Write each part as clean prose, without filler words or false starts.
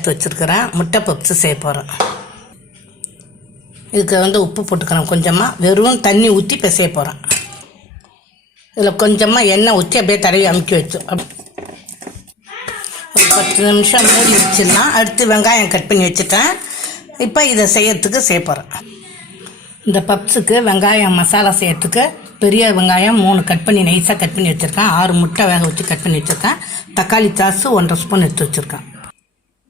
எடுத்து வச்சுருக்கிறேன். முட்டை பப்ஸு செய்ய போகிறேன். இதுக்கு உப்பு போட்டுக்கிறேன் கொஞ்சமாக. வெறும் தண்ணி ஊற்றி பிசைய போகிறேன். இதில் கொஞ்சமாக எண்ணெய் ஊற்றி அப்படியே தடவி அமுக்கி வச்சு ஒரு 10 நிமிஷம் மூடி வச்சிடலாம். அடுத்து வெங்காயம் கட் பண்ணி வச்சுட்டேன். இப்போ இதை செய்ய போகிறேன். இந்த பப்ஸுக்கு வெங்காயம் மசாலா செய்யறதுக்கு பெரிய வெங்காயம் 3 கட் பண்ணி நைஸாக கட் பண்ணி வச்சுருக்கேன். 6 முட்டை வேக வச்சு கட் பண்ணி வச்சுருக்கேன். தக்காளி சாஸு 1.5 ஸ்பூன் எடுத்து வச்சுருக்கேன்.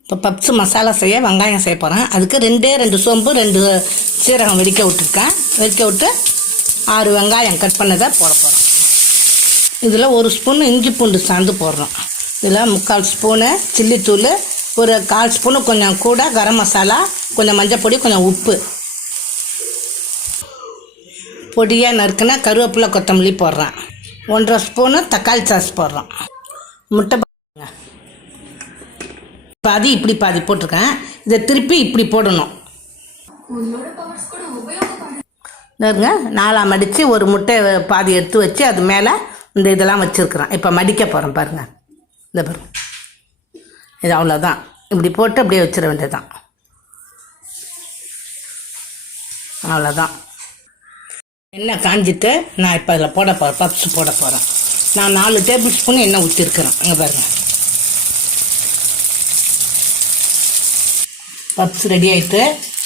இப்போ பப்ஸு மசாலா செய்ய வெங்காயம் செய்ய போகிறேன். அதுக்கு 2 சோம்பு 2 சீரகம் வெடிக்க விட்டுருக்கேன். வெடிக்க விட்டு 6 வெங்காயம் கட் பண்ணதை போட போகிறேன். இதில் 1 ஸ்பூன் இஞ்சி பூண்டு சாந்து போடுறோம். இதில் 3/4 ஸ்பூனு சில்லித்தூள், ஒரு 1/4 ஸ்பூனு கொஞ்சம் கூட கரம் மசாலா, கொஞ்சம் மஞ்சள் பொடி, கொஞ்சம் உப்பு, பொடியாக நறுக்குனா கருவேப்பிலை கொத்தமல்லி போடுறேன். 1.5 ஸ்பூனு தக்காளி சாஸ் போடுறோம். முட்டை பாதி இப்படி பாதி போட்டிருக்கேன். இதை திருப்பி இப்படி போடணும். பாருங்க, 4 மடித்து ஒரு முட்டை பாதி எடுத்து வச்சு அது மேலே இந்த இதெல்லாம் வச்சுருக்குறேன். இப்போ மடிக்க போகிறேன். பாருங்கள், இந்த பாருங்க, இது அவ்வளோதான். இப்படி போட்டு அப்படியே வச்சிட வேண்டியதுதான். அவ்வளோதான். எண்ணெய் காஞ்சிட்டு நான் இப்போ அதில் போட போகிறேன். பப்ஸ் போட போகிறேன். நான் 4 டேபிள் ஸ்பூன் எண்ணெய் ஊற்றிருக்கிறேன். அங்கே பாருங்கள், பப்ஸ் ரெடி ஆகிட்டு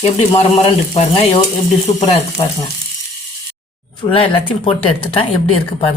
எப்படி மொரன்னு இருக்கு பாருங்கள். எப்படி சூப்பராக இருக்குது பாருங்கள். ஃபுல்லாக எல்லாத்தையும் போட்டு எடுத்துட்டேன். எப்படி இருக்குது பாருங்கள்.